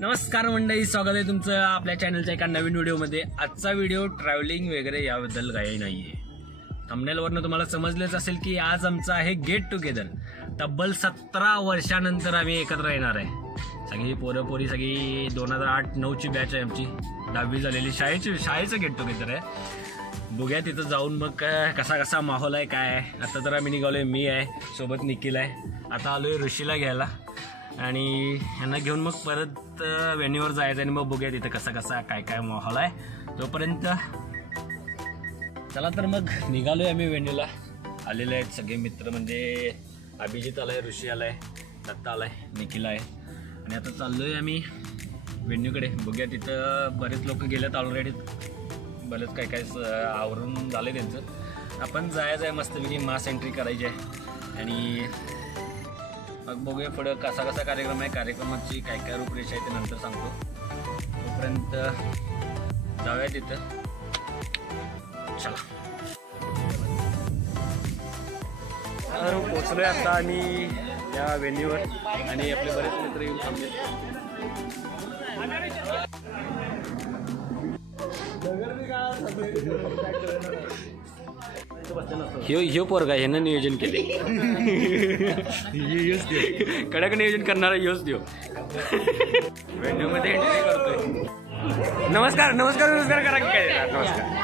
नमस्कार मंडळी, स्वागत आहे तुमचं आपल्या चॅनलच्या एका नवीन व्हिडिओमध्ये। आजचा व्हिडिओ ट्रॅव्हलिंग वगैरे याबद्दल काही नाहीये। थंबनेलवरनं तुम्हाला समजलेच असेल की आज आमचं आहे गेट टुगेदर। तब्बल 17 वर्षानंतर आम्ही एकत्र येणार आहे। सगळी पोरपोरी सगळी 2008-9ची बॅच आहे आमची, 10वी झालेली शाळेचं गेट टुगेदर आहे। बघूया तिथं जाऊन मग कसा कसा माहोल आहे काय आहे। आता तर आम्ही निघालोय, मी आहे सोबत निखिल आहे। आता आलोय ऋषीला घ्यायला आणि यांना घेऊन मग परत वेन्यूवर जायचं आणि मग बघूया तिथं कसा कसा काय काय माहोल आहे। तोपर्यंत चला तर मग निघालोय आम्ही वेन्यूला। आलेले आहेत सगळे मित्र, म्हणजे अभिजित आलाय, ऋषी आलाय, दत्ता आलाय, निखिल आहे आणि आता चाललोय आम्ही वेन्यूकडे। बघूया तिथं बरेच लोक गेलेत ऑलरेडी, बरेच काय काय आवरून झालं त्यांचं। आपण जायचं आहे, मस्तपैकी मास एंट्री करायची आहे आणि मग बघूया पुढं कसा कसा कार्यक्रम आहे। कार्यक्रमाची काय काय रूपरेषा आहे ते नंतर सांगतो। तोपर्यंत जाऊया तिथं, चला। तर पोचलोय आता आणि या वेन्यूवर आणि आपले बरेच मित्र येऊन थांबले। ह्यो पोरगा ह्यानं नियोजन केले, कडक नियोजन करणारा ह्योच देव। वेन्यू मध्ये एंट्री करतोय। नमस्कार नमस्कार नमस्कार करा की काय? नमस्कार।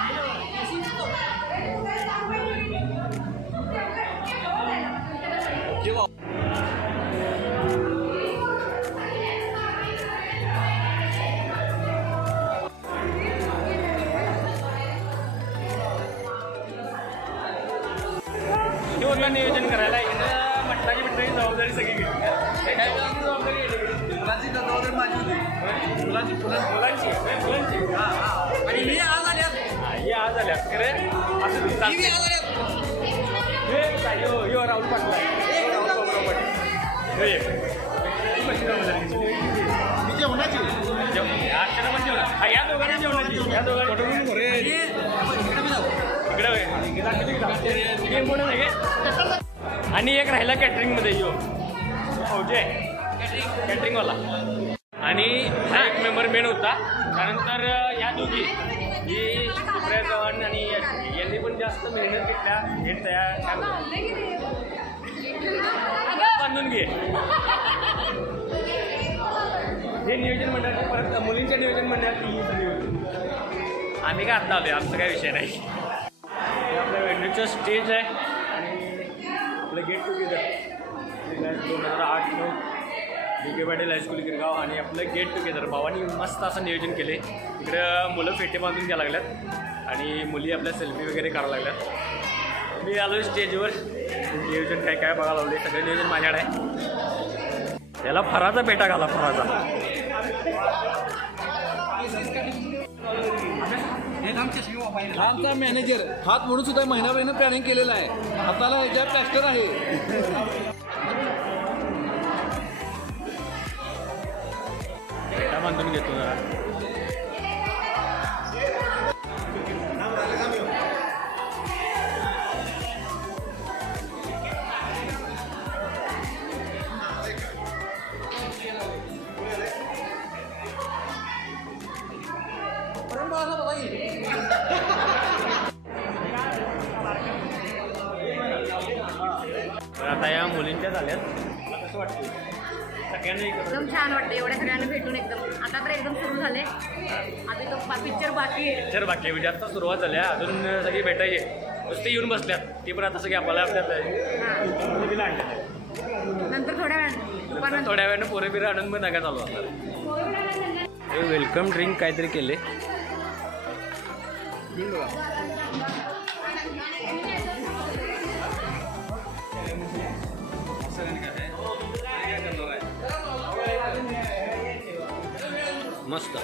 नियोजन करायला मटणाची जबाबदारी सगळी घेतली। फुलाची जबाबदारी माझी होती, फुलांची आणि ही आज आल्यात खरे असं राहुल पाटला जेवणाची या दोघांनी जेवणाची या दोघांनी आणि एक राहिला कॅटरिंग मध्ये यो फौजे कॅटरिंगवाला आणि हा एक मेंबर मेन होता। त्यानंतर या दोघी ही सुप्रिया चव्हाण आणि यांनी पण जास्त मेहनत घेतल्या। हे तयार बांधून घे हे नियोजन मंडळाचे, परत मुलींच्या नियोजन मंडळाची आम्ही काय आता आलोय, आमचा काय विषय नाही। आपल्या वेन्यूचं स्टेज आहे आणि आपलं get together 2008-9 DK Patil high school Girgaon आणि आपलं गेट टुगेदर भावानी मस्त असं नियोजन केले। इकडं मुलं फेटे बांधून घ्यायला लागल्यात आणि मुली आपल्या सेल्फी वगैरे करायला लागल्यात। मी आलो स्टेजवर, नियोजन काय काय बघायला लावले, सगळं नियोजन माझ्याकडे आहे। त्याला फराचा पेटा घाला, फराचा। आमचा मॅनेजर हात म्हणून सुद्धा महिनाभरानं प्लॅनिंग केलेलं आहे, हाताला ह्याच्या प्लॅस्टर आहे। पेटा बांधून घेतो जरा। आता या मुलींच्या झाल्यात, कसं वाटतं? सगळ्यांना एकदम छान वाटतं, एवढ्या सगळ्यांना भेटून एकदम। आता तर एकदम सुरू झाले, आधी तो पिक्चर बाकी आहे। पिक्चर बाकी आहे म्हणजे आता सुरुवात झाली, अजून सगळी भेटायचे, नुसते येऊन बसल्यात। ती पण आता सगळी आपल्याला नंतर थोड्या वेळानं पोरे बिरं आणून मग नका चालू असणार। वेलकम ड्रिंक काहीतरी केले। मस्त।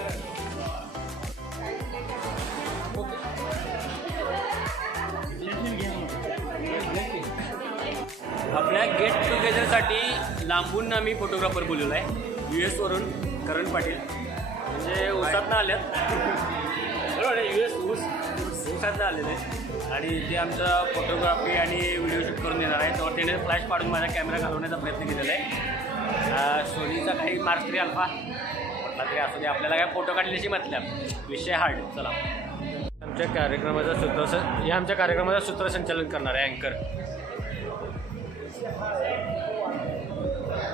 आपल्या गेट टुगेदरसाठी लांबून आम्ही फोटोग्राफर बोलवला आहे, US वरून करण पाटील, म्हणजे ऊसातनं आल्यात बरोबर आहे। ऊसातनं आलेले आणि ते आमचं फोटोग्राफी आणि व्हिडिओ शूट करून देणार आहे। तर त्याने फ्लॅश पाडून माझा कॅमेरा घालवण्याचा प्रयत्न केलेला आहे। सोनीचा काही मार्क 3 अल्फा तरी असू दे, आपल्याला काय फोटो काढल्याची मतलब, विषय हार्ड. चला, आमच्या कार्यक्रमाचं सूत्रसंचालन करणार आहे अँकर.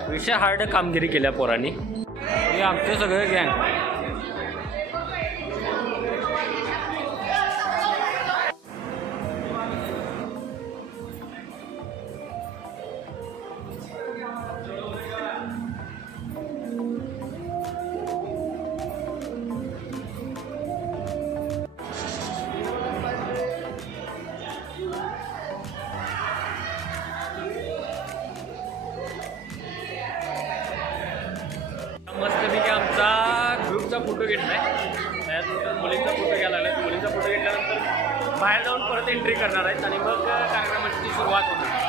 विषय हार्ड कामगिरी केल्या पोरांनी. हे आमचे सगळे गँग. मस्तपैकी आमचा ग्रुपचा फोटो घेतलाय. त्यात मुलींचा फोटो घ्यायला लागला. मुलींचा फोटो घेतल्यानंतर बाहेर जाऊन परत एंट्री करणार आहेत आणि मग कार्यक्रमाची सुरुवात होणार.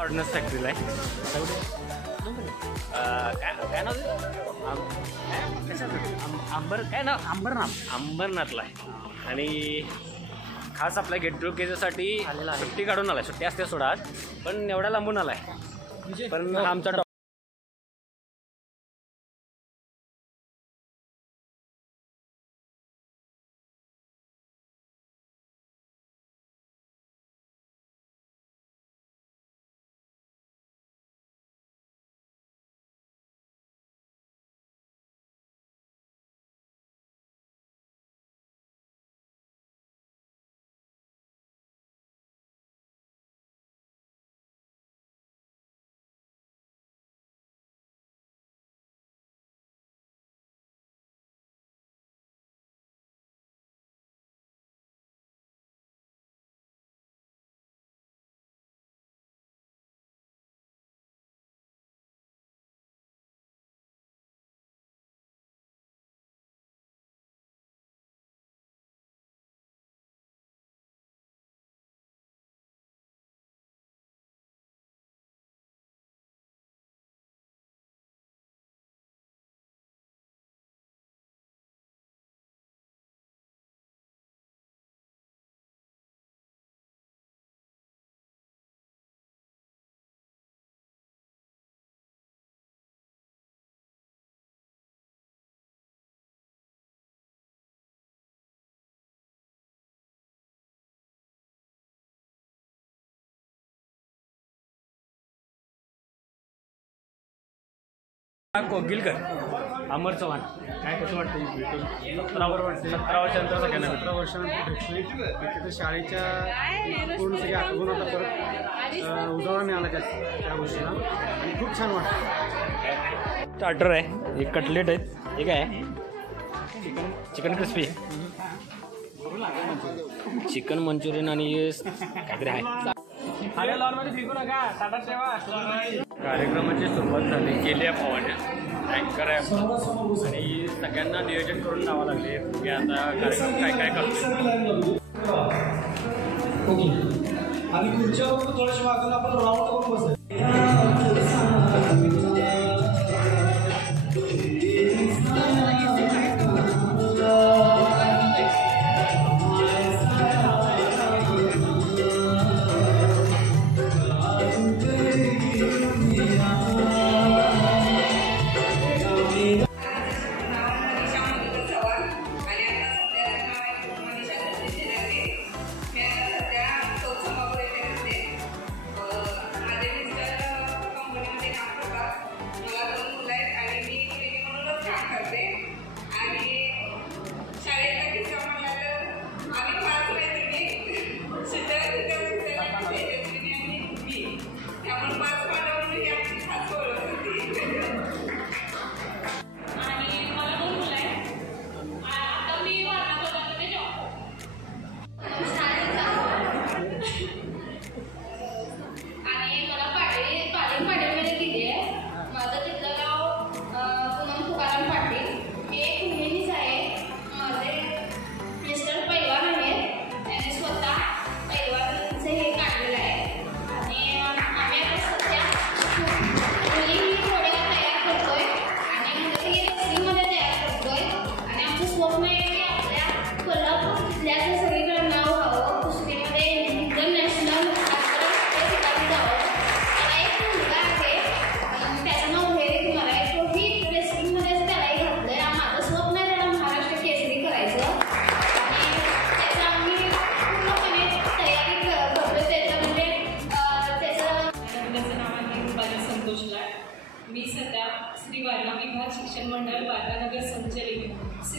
ऑर्डनन्स फॅक्टरीला आहे. काय नाव अंबरनाथला आहे. आणि खास आपल्या गेट टुगेदरसाठी सुट्टी काढून आलाय. सुट्टी असते सोडा, पण एवढा लांबून आलाय. पण आमचा कोगिलकर, अमर चव्हाण, काय कसं वाटतं? 17 वर्षानंतर सगळ्यांना 17 वर्षानंतर भेटतोय. तर शाळेच्या पूर्ण सगळ्या आठवण आता परत उजाळा मिळाला त्या गोष्टीला आणि खूप छान वाटतं. स्टार्टर आहे, एक कटलेट आहेत, हे काय आहे? चिकन क्रिस्पी, चिकन मंचुरियन आणि काहीतरी आहे. कार्यक्रमाची सुरुवात झाली, केली आहे भावाने, अँकर आहे आणि सगळ्यांना नियोजन करून लावावं लागले की आता कार्यक्रम काय काय करतो. आणि खुर्च्यावर थोड्याशा वागून आपण राऊंड करून बसायचं.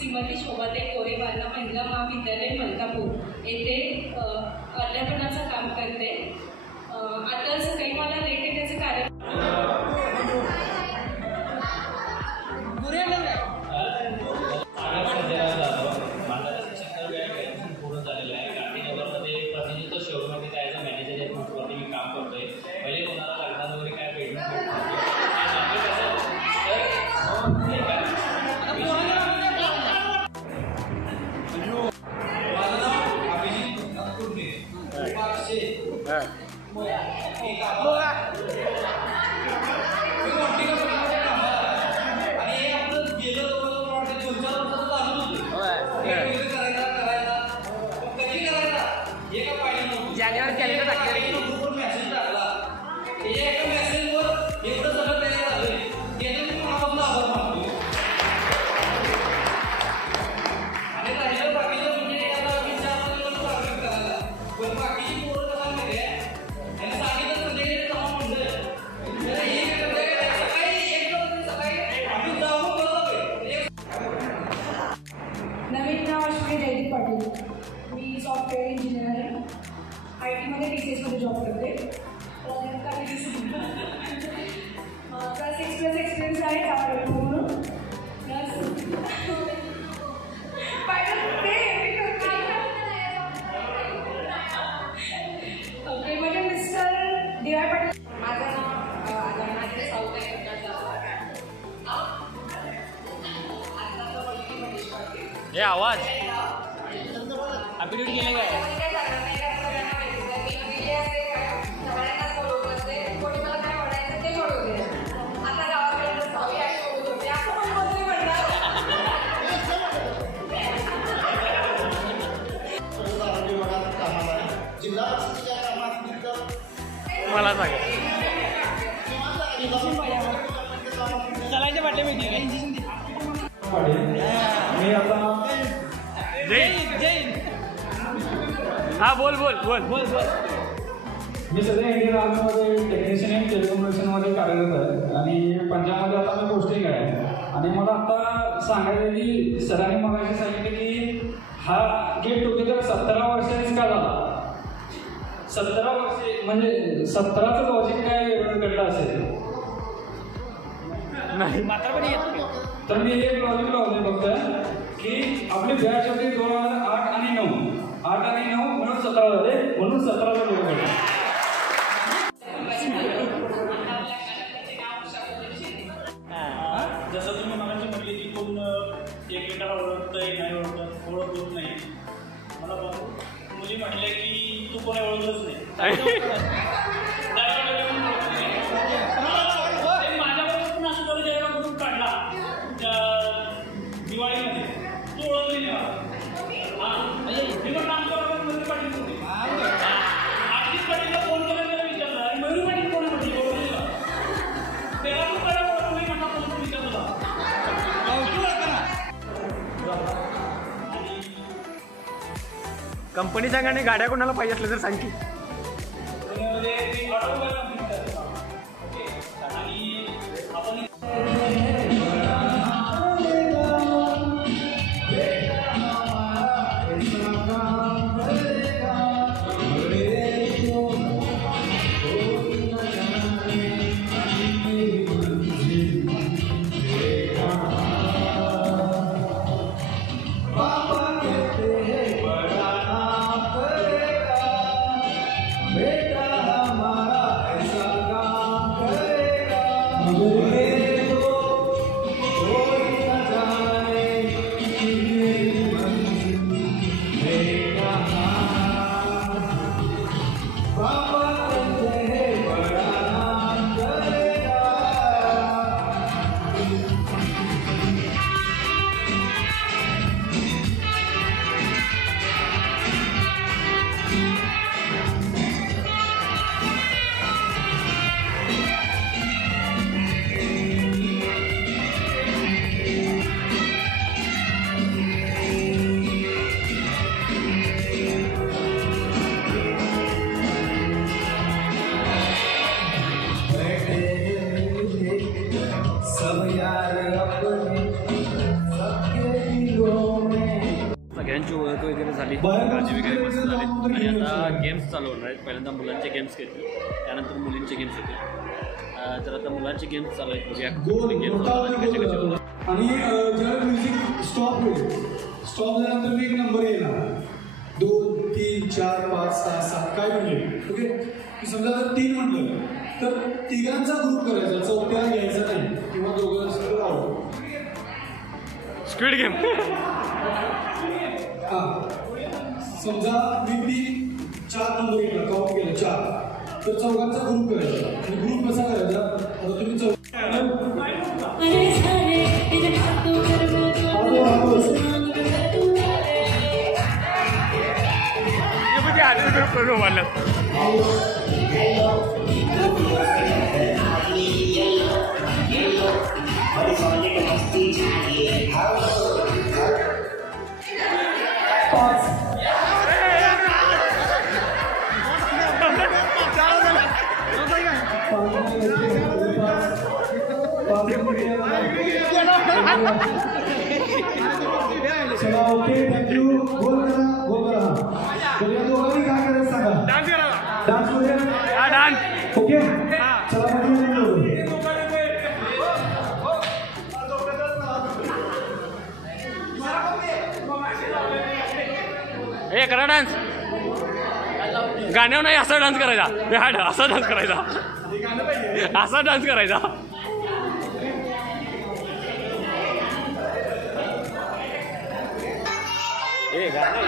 श्रीमती शोभाताई कोरे बाला महिला महाविद्यालय मलकापूर येथे अध्यापनाचं काम करते. आता सकाळी मला लेट येण्याचं कारण पूर्ण झालेलं आहे. गांधीनगरमध्ये प्रतिनिधित्व शोरूममध्ये जायचं मॅनेजर या पोस्टवरती मी काम करतोय. पहिले कोणाला लग्नात वगैरे काय जागेवर कॅलेंडर टाकले नवीन नाव अश्विनी जयदीप पाटील. मी सॉफ्टवेअर इंजिनियर आहे. IT मध्ये TCSमध्ये जॉब करते. प्लस एक्सपिरियन्स आहे त्यावर म्हणून ओके. म्हणजे मिस्टर DY पाटील. माझं नाव आगरनाथ साऊथ हे आवाज अपडेट केलं काय? मला सांगा चलायच्या वाटले माहिती मी आता हा बोल बोल बोल बोल बोल. मी सध्या इंडियन आर्मीमध्ये टेक्निशियन इन टेलिकम्युनिकेशनमध्ये कार्यरत आहे आणि पंजाबमध्ये आता मी पोस्टिंग आहे. आणि मला आता सांगायचं की सरांनी मगाशी सांगितलं की हा गेट टुगेदर 17 वर्षांनीच का झाला. 17 वर्षे म्हणजे 17चं लॉजिक काय वेगळं घडलं असेल नाही मात्र पण येत. तर मी एक लॉजिक लावले फक्त की आपली बॅच होती 2008 आणि 9. 8 आणि 9 म्हणून 17 झाले, म्हणून 17चा लोक घडला. जसं तुम्ही मगाशी म्हटले की कोण एकमेकाला ओळखतंय नाही ओळखत होत नाही. मला मुली म्हटले की तू कोणा ओळखलंच नाही. माझ्याबरोबर पण असं जर जेव्हा ग्रुप काढला दिवाळीमध्ये तू ओळखली नाही. मी पण काम करतो मयूर पाटील होते. आर्थिक पाटीलला फोन केला त्याला विचारलं आणि मयूर पाटील कोण म्हटली ओळखली का त्याला तू काय ओळखलं नाही म्हणा फोन विचारला. कंपनी सांगा आणि गाड्या कोणाला पाहिजे असल्या तर सांग की. आणि आपण बेटा हमारा ऐसा सगळ्यांची ओळख वगैरे झाली, काळजी वगैरे मस्त झाली. आणि आता गेम्स चालू होणार आहेत. पहिल्यांदा मुलांचे गेम्स घेतले, त्यानंतर मुलींचे गेम्स होते. तर आता मुलांचे गेम्स चालू आहेत, बघूया गेम्स होतात आणि कसे होतात. आणि जेव्हा म्युझिक स्टॉप होईल, स्टॉप झाल्यानंतर मी एक नंबर येणार 2, 3, 4, 5, 6, 7 काय म्हणले. ओके, समजा जर 3 म्हणलं तर तिघांचा ग्रुप करायचा, चौथ्याला घ्यायचा नाही किंवा दोघं असं आउट. Squid game. हां, समजा मी 4 नंबर केला, काउंट केलं 4, तर चौघांचा ग्रुप करायचा. आणि ग्रुप कसा करायचा, आता तुम्ही चला, ओके, थँक्यू. गोल करा, गोल करा. तर या दोघांनी काय करायचं सांगा. डान्स वगैरे. डान्स. ओके, चला हे करा डान्स. गाण्यावर नाही, असा डान्स करायचा. असा डान्स करायचा, असा डान्स करायचा. हे गाणं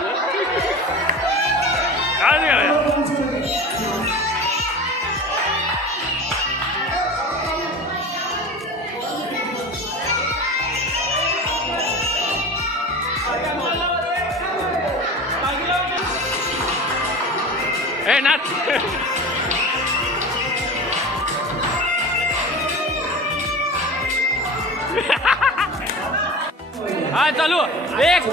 ए नाच. हा चालू. एक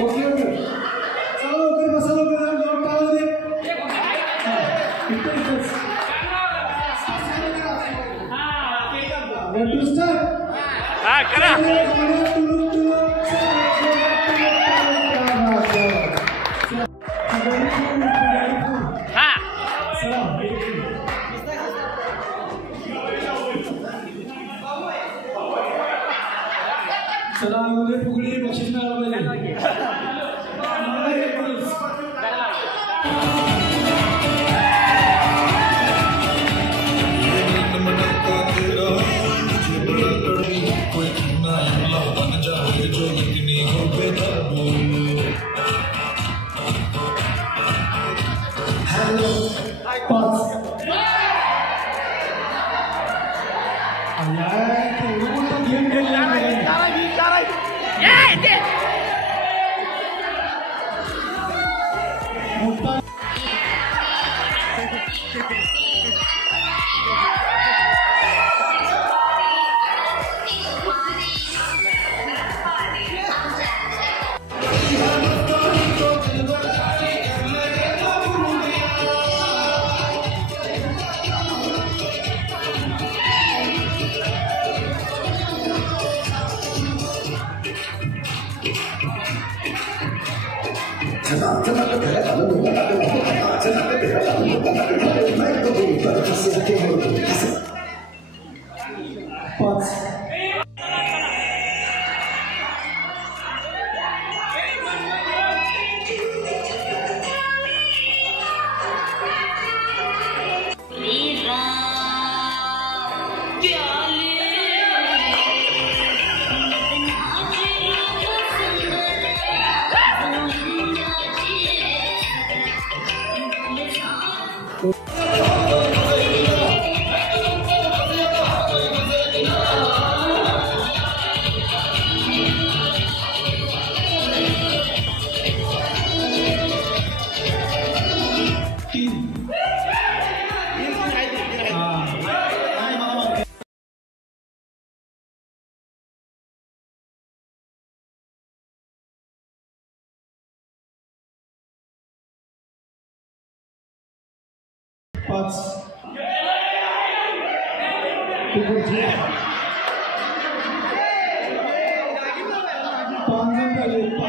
ओके, ओके, चला लवकर बसा, लवकर लॉक टाळू दे. हा करा. चला उद्या फुगडी बक्षीस मिळालं पाहिजे. ती पुढची 5 जण झाले.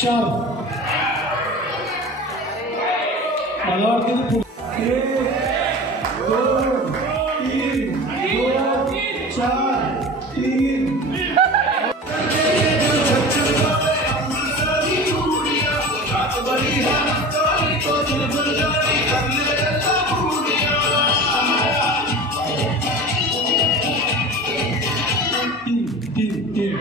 चार मला वाटतं 1 2 3 2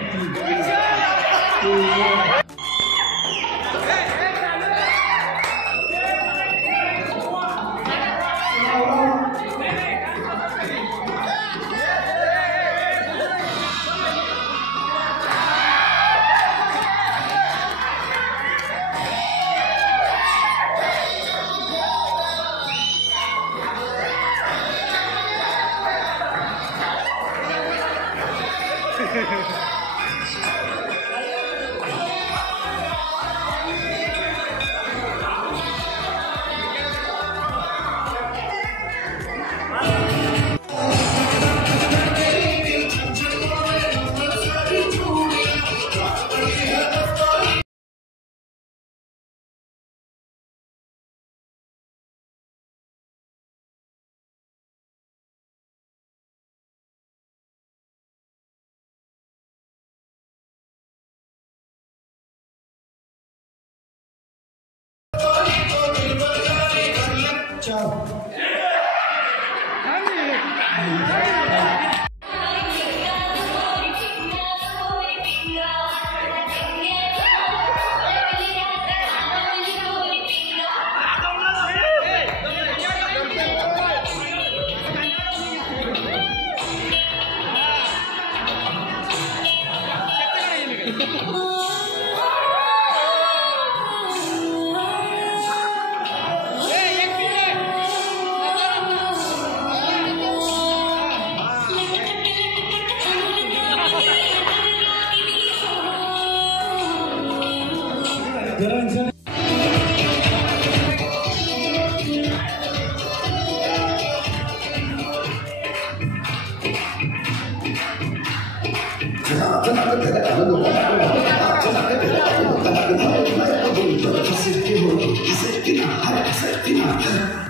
4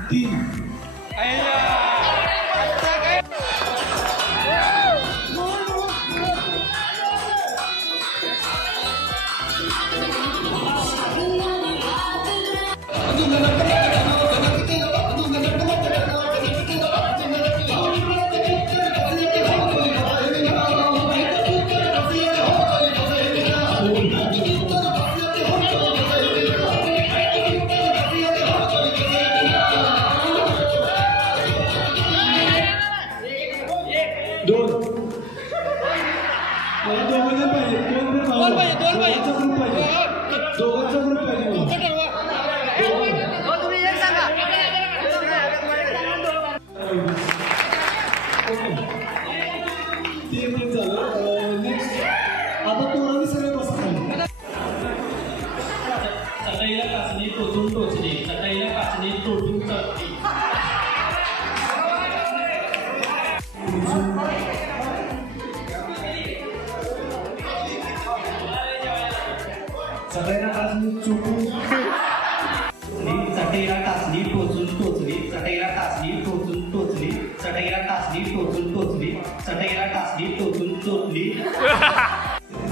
3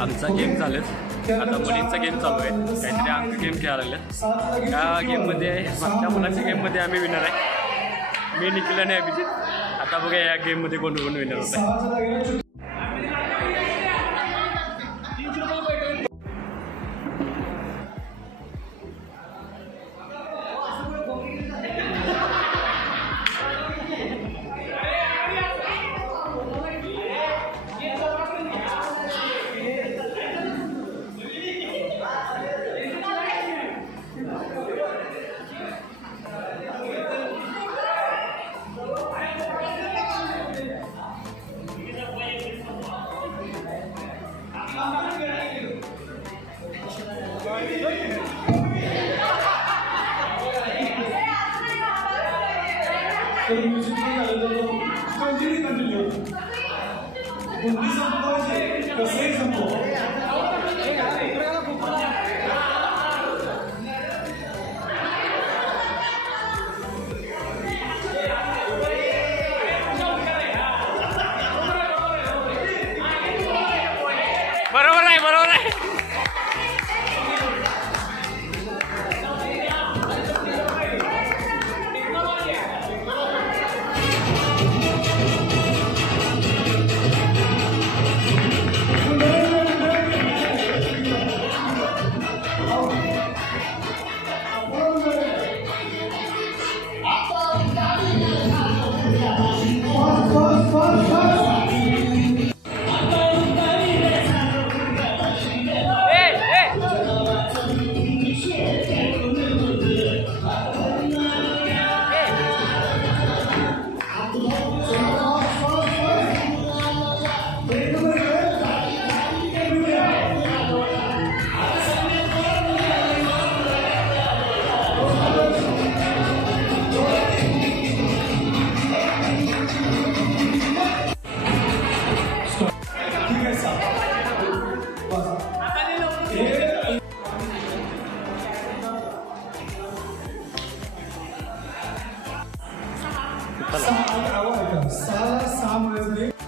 आमचा गेम झालेत. आता मुलींचा गेम चालू आहे. काहीतरी अंक गेम खेळायला लागले. या गेममध्ये मागच्या मुलांच्या गेममध्ये आम्ही विनर आहे. मी निखिल आणि अभिजित. आता बघा या गेममध्ये कोण कोण विनर होत आहे. बरोबर आहे, बरोबर आहे.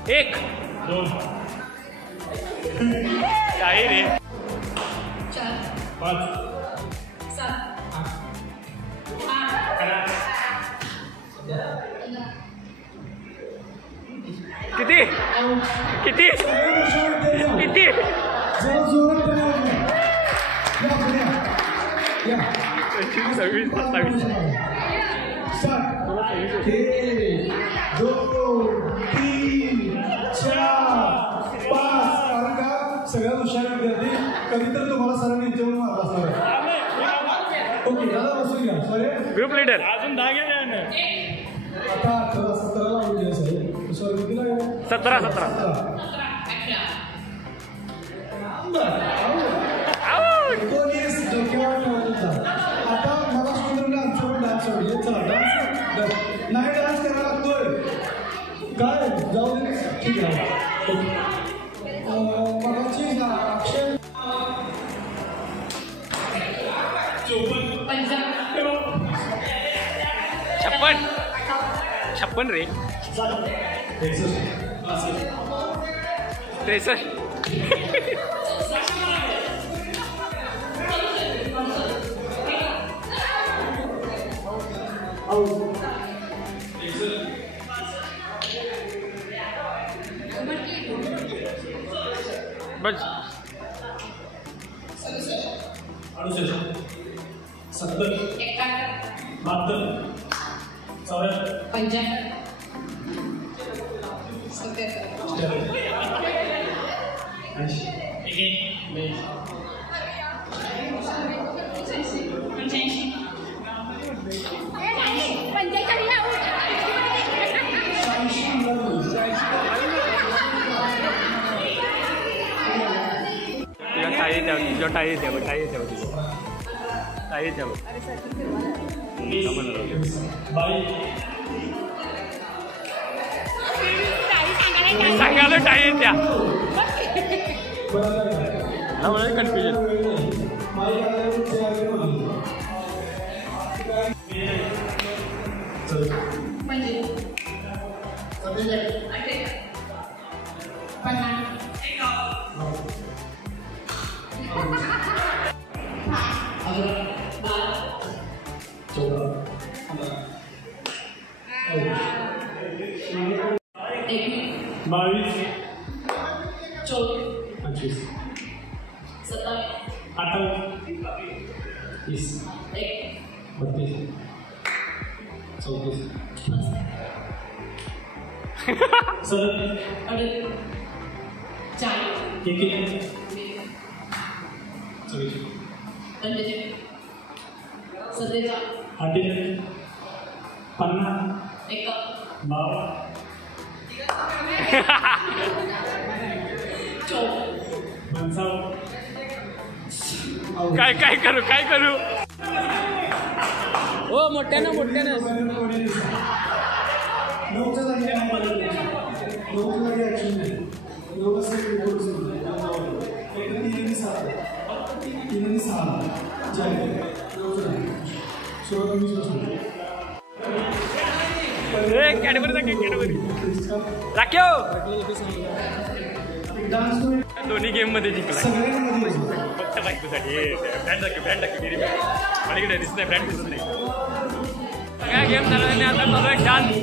एक दोन काय रे 4 5 7 किती किती किती 26 27 सगळ्या हुशार विद्यार्थी कधी तर तुम्हाला सरांनी इथे मारला असणार. ओके दादा बसून घ्या. सॉरी ग्रुप लीडर अजून 10 गेले. आता 17 ला उद्या साहेब. सॉरी कितीला 17 19 डोक्यावर ठेवायचा. आता मला स्टुडंटला आमच्याकडे डान्स आवडले. चला डान्स नाही डान्स करायला लागतोय काय जाऊ दे. ठीक आहे मगाची अक्षय 56 रे 63 बस 68 70 72 74 टाई सांगायला टाई द्या कन्फ्युजन. बावीस 25 28 30 32 34 काय काय करू काय करू हो मोठ्यानं मोठ्यानं राख्यो दोन्ही गेम मध्ये जिंकला फक्त बायकोसाठी ब्रँड अलीकडे दिसत नाही ब्रँड दिसत नाही सगळ्या गेम झाला आता चालू आहे डान्स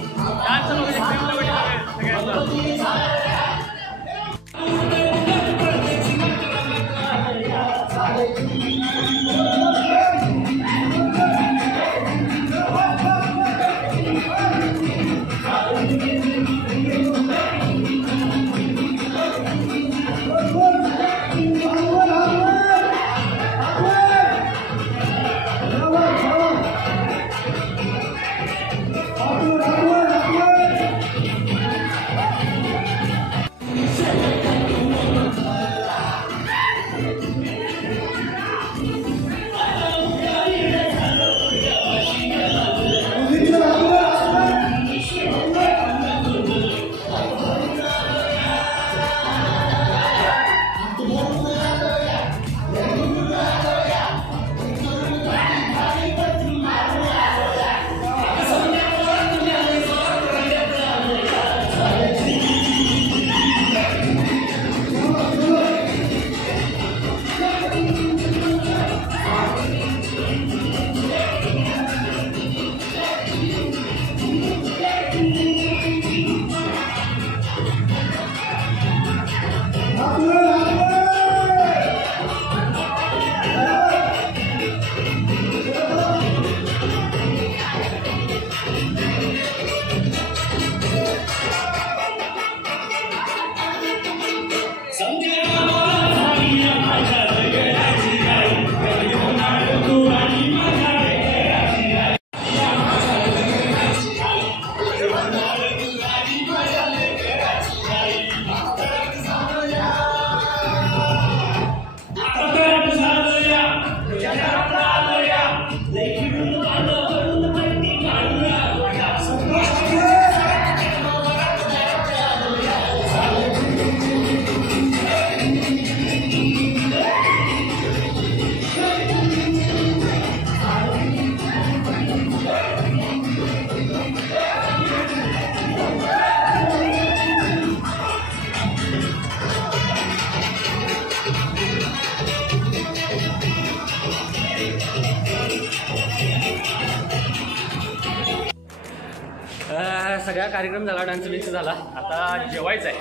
सगळा कार्यक्रम झाला, डान्स मिक्स झाला, आता जेवायचं आहे.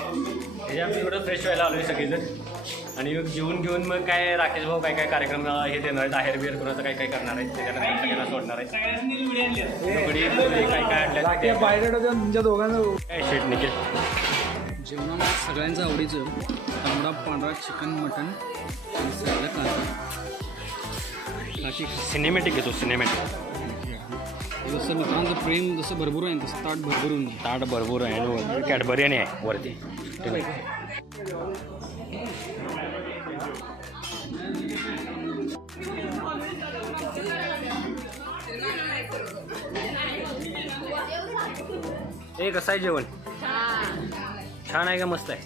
त्याच्या आम्ही थोडं फ्रेश व्हायला आलो आहे सगळेजण आणि जेवून घेऊन मग काय राकेश भाऊ काय काय कार्यक्रम हे देणार आहेत, आहेर बिहेर कोणाचं काय काय करणार आहेत, त्याच्यानंतर सगळ्यांना सोडणार आहे. काय काय आणलं तुमच्या दोघांना काय शेट निघेल जेवणामध्ये सगळ्यांचं आवडीचं तांबडा पांढरा चिकन मटन आणि सगळं काकी सिनेमॅटिक घेतो सिनेमॅटिक. जसं मित्रांचं प्रेम जसं भरपूर आहे तसं ताट भरपूर आहे आणि कॅडबरी आहे वरती. हे कसं आहे जेवण? छान आहे का मस्त आहे?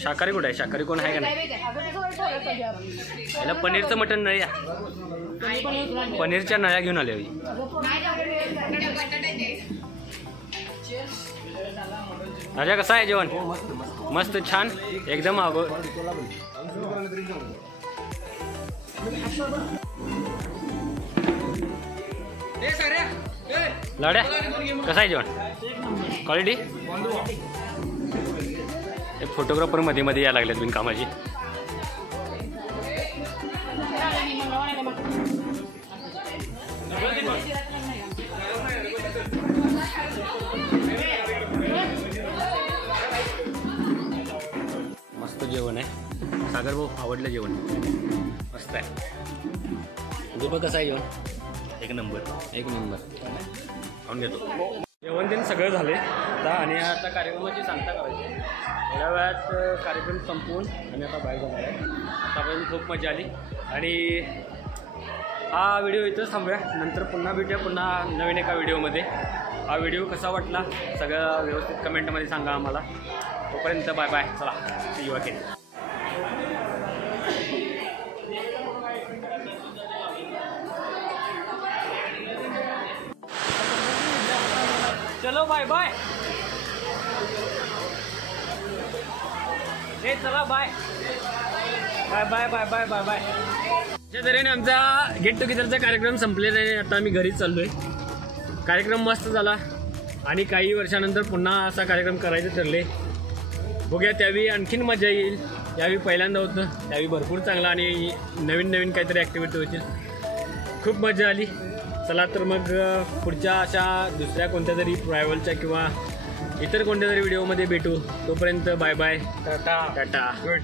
शाकाहारी कुठं आहे? शाकाहारी कोण आहे का नाही? याला पनीरचं मटण नळ्या, पनीरच्या नळ्या घेऊन आले. राजा कसं आहे जेवण? मस्त छान एकदम लाड्या कसं आहे जेवण क्वालिटी. एक फोटोग्राफर मध्ये मध्ये यायला लागलेत बिनकामाची. मस्त जेवण आहे सागर भाऊ, आवडलं जेवण मस्त आहे. दीपक कसं आहे जेवण. एक नंबर खाऊन घेतो. जेवण त्यांनी सगळं झाले आता आणि आता कार्यक्रमाची सांगता करायची. थोड्या वेळात कार्यक्रम संपवून आणि आता बाहेर जाणार आहे. आतापर्यंत खूप मजा आली आणि हा व्हिडिओ इथंच थांबूया. नंतर पुन्हा भेटूया पुन्हा नवीन एका व्हिडिओमध्ये. हा व्हिडिओ कसा वाटला सगळं व्यवस्थित कमेंटमध्ये सांगा आम्हाला. तोपर्यंत बाय बाय. चला सी यू अगेन. चलो बाय बाय. चला bye bye bye bye bye bye bye. अशा तऱ्हेने आमचा गेट टुगेदरचा कार्यक्रम संपलेला आहे. आता आम्ही घरीच चाललोय. कार्यक्रम मस्त झाला आणि काही वर्षानंतर पुन्हा असा कार्यक्रम करायचे ठरले. बघूया त्यावेळी आणखीन मजा येईल. यावेळी पहिल्यांदा होतं त्यावेळी भरपूर चांगला आणि नवीन नवीन काहीतरी ॲक्टिव्हिटी होतील. खूप मजा आली. चला तर मग पुढच्या अशा दुसऱ्या कोणत्या तरी ट्रॅव्हलच्या किंवा इतर कोणत्या तरी व्हिडिओमध्ये भेटू. तोपर्यंत bye bye. Tata tata. Good.